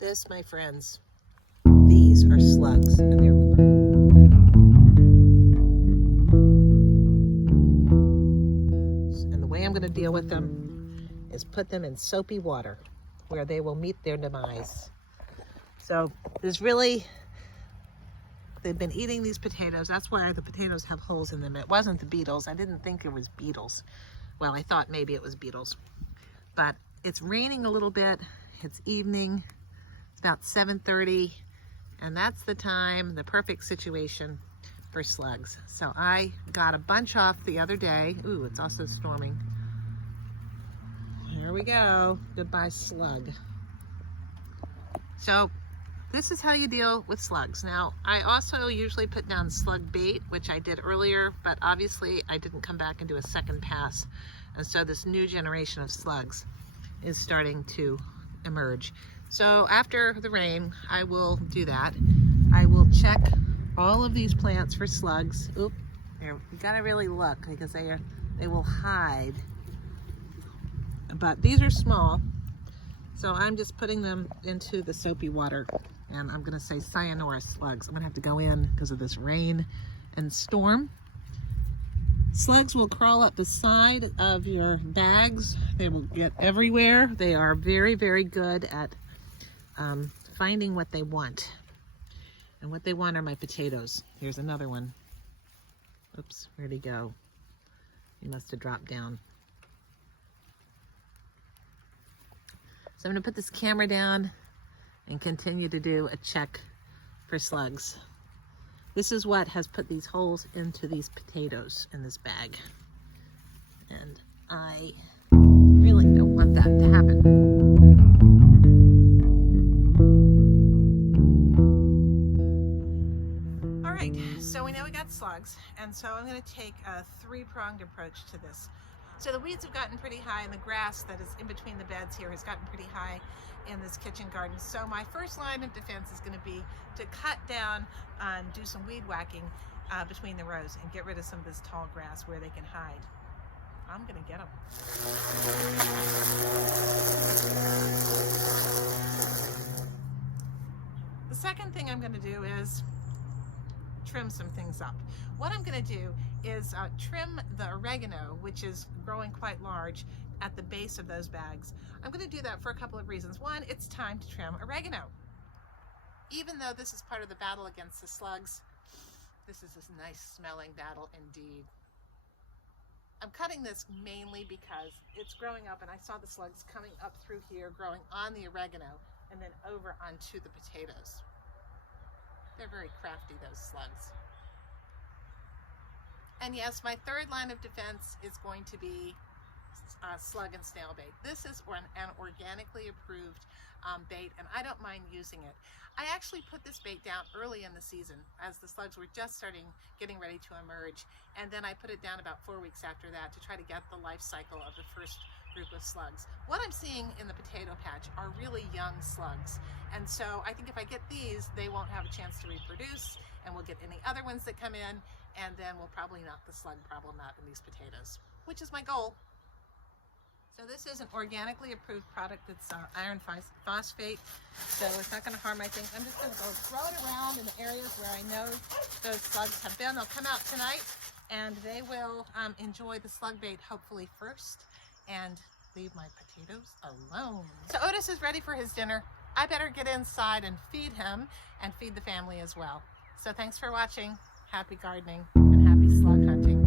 This, my friends, these are slugs, and the way I'm going to deal with them is put them in soapy water where they will meet their demise. So they've been eating these potatoes. That's why the potatoes have holes in them. It wasn't the beetles. I didn't think it was beetles. Well, I thought maybe it was beetles. But it's raining a little bit. It's evening. It's about 7:30. And that's the time, the perfect situation for slugs. So I got a bunch off the other day. Ooh, it's also storming. Here we go. Goodbye, slug. So this is how you deal with slugs. Now, I also usually put down slug bait, which I did earlier, but obviously I didn't come back and do a second pass. And so this new generation of slugs is starting to emerge. So after the rain, I will do that. I will check all of these plants for slugs. Oop, there, you gotta really look because they will hide. But these are small, so I'm just putting them into the soapy water. And I'm gonna say sayonara slugs. I'm gonna have to go in because of this rain and storm. Slugs will crawl up the side of your bags. They will get everywhere. They are very, very good at finding what they want. And what they want are my potatoes. Here's another one. Oops, where'd he go? He must have dropped down. So I'm gonna put this camera down and continue to do a check for slugs. This is what has put these holes into these potatoes in this bag. And I really don't want that to happen. All right, so we know we got slugs, and so I'm gonna take a three-pronged approach to this. So the weeds have gotten pretty high, and the grass that is in between the beds here has gotten pretty high in this kitchen garden. So my first line of defense is going to be to cut down and do some weed whacking between the rows and get rid of some of this tall grass where they can hide. I'm going to get them. The second thing I'm going to do is trim some things up. What I'm going to do is trim the oregano, which is growing quite large at the base of those bags. I'm going to do that for a couple of reasons. One, it's time to trim oregano. Even though this is part of the battle against the slugs, this is a nice smelling battle indeed. I'm cutting this mainly because it's growing up, and I saw the slugs coming up through here, growing on the oregano, and then over onto the potatoes. They're very crafty, those slugs. And yes, my third line of defense is going to be slug and snail bait. This is an organically approved bait, and I don't mind using it. I actually put this bait down early in the season as the slugs were just getting ready to emerge, and then I put it down about 4 weeks after that to try to get the life cycle of the first group of slugs. What I'm seeing in the potato patch are really young slugs, and so I think if I get these, they won't have a chance to reproduce, and we'll get any other ones that come in, and then we'll probably knock the slug problem out in these potatoes, which is my goal. So this is an organically approved product. It's iron phosphate, so it's not going to harm my things. I'm just going to go throw it around in the areas where I know those slugs have been. They'll come out tonight, and they will enjoy the slug bait hopefully first, and leave my potatoes alone. So Otis is ready for his dinner. I better get inside and feed him and feed the family as well. So thanks for watching. Happy gardening and happy slug hunting.